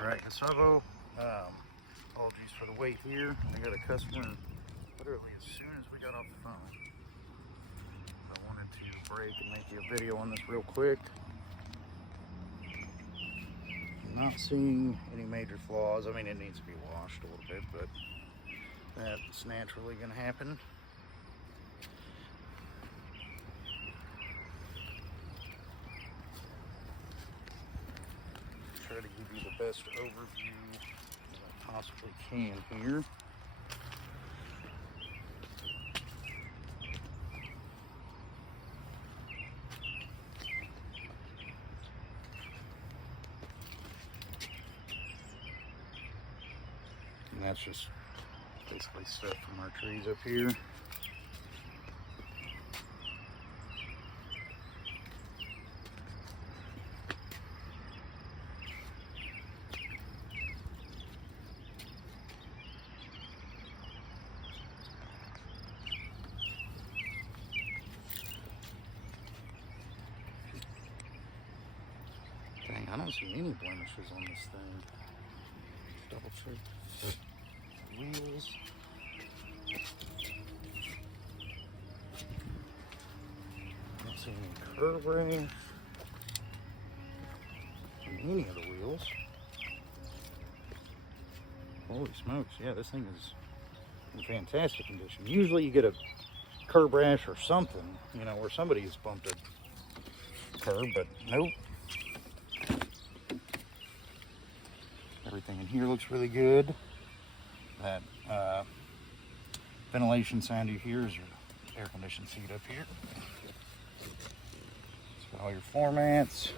Alright, Gustavo, apologies for the wait here. I got a customer literally as soon as we got off the phone. I wanted to break and make you a video on this real quick. I'm not seeing any major flaws. I mean, it needs to be washed a little bit, but that's naturally going to happen. Try to give you the best overview that I possibly can here. And that's just basically stuff from our trees up here. Dang, I don't see any blemishes on this thing. Double check. Wheels. Don't see any curb rash on any of the wheels. Holy smokes, yeah, this thing is in fantastic condition. Usually you get a curb rash or something, you know, where somebody's bumped a curb, but nope. Everything in here looks really good. That ventilation sound you hear is your air conditioned seat up here. It's got all your floor mats,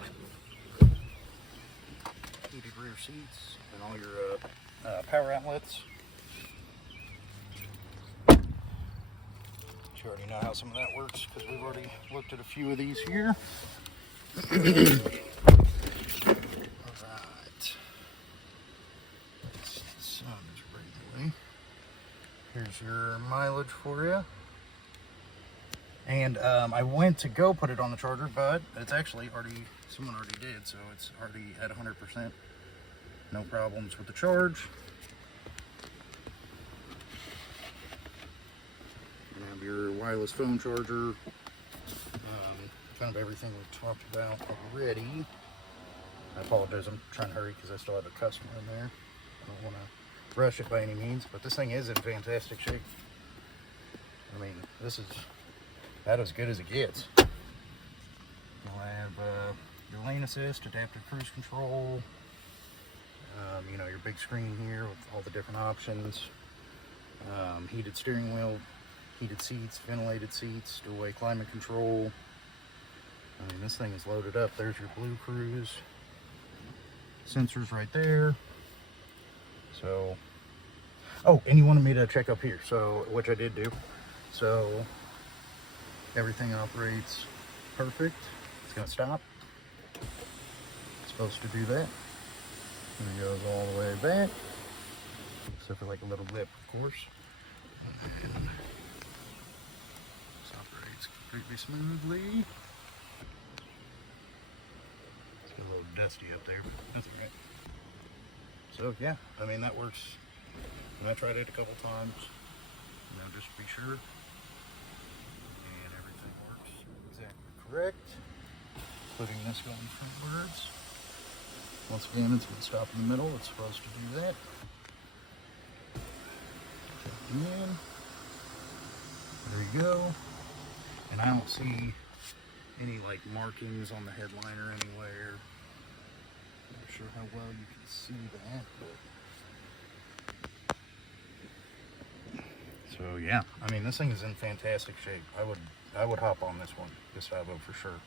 heated rear seats, and all your power outlets. You already know how some of that works because we've already looked at a few of these here. Here's your mileage for you. And I went to go put it on the charger, but it's actually already, someone already did, so it's already at 100%. No problems with the charge. You have your wireless phone charger. Kind of everything we've talked about already. I apologize, I'm trying to hurry because I still have a customer in there. I don't want to rush it by any means, but this thing is in fantastic shape. I mean, this is about as good as it gets. You'll have your lane assist, adaptive cruise control, you know, your big screen here with all the different options, heated steering wheel, heated seats, ventilated seats, dual-way climate control. I mean, this thing is loaded up. There's your Blue Cruise sensors right there. So, oh, and you wanted me to check up here, so, which I did do. So, everything operates perfect. It's gonna stop. It's supposed to do that. And it goes all the way back, except for like a little lip, of course. And this operates completely smoothly. It's got a little dusty up there, but that's all right. So yeah, I mean, that works. And I tried it a couple times, you know, just to be sure. And everything works exactly correct, including this going frontwards. Once again, it's going to stop in the middle. It's supposed to do that. Check them in. There you go. And I don't see any like markings on the headliner anywhere. Not sure how well you can see that, but so yeah, I mean, this thing is in fantastic shape. I would hop on this one, Gustavo, for sure.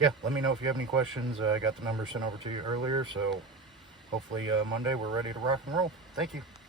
Yeah, let me know if you have any questions. I got the number sent over to you earlier, so hopefully Monday we're ready to rock and roll. Thank you.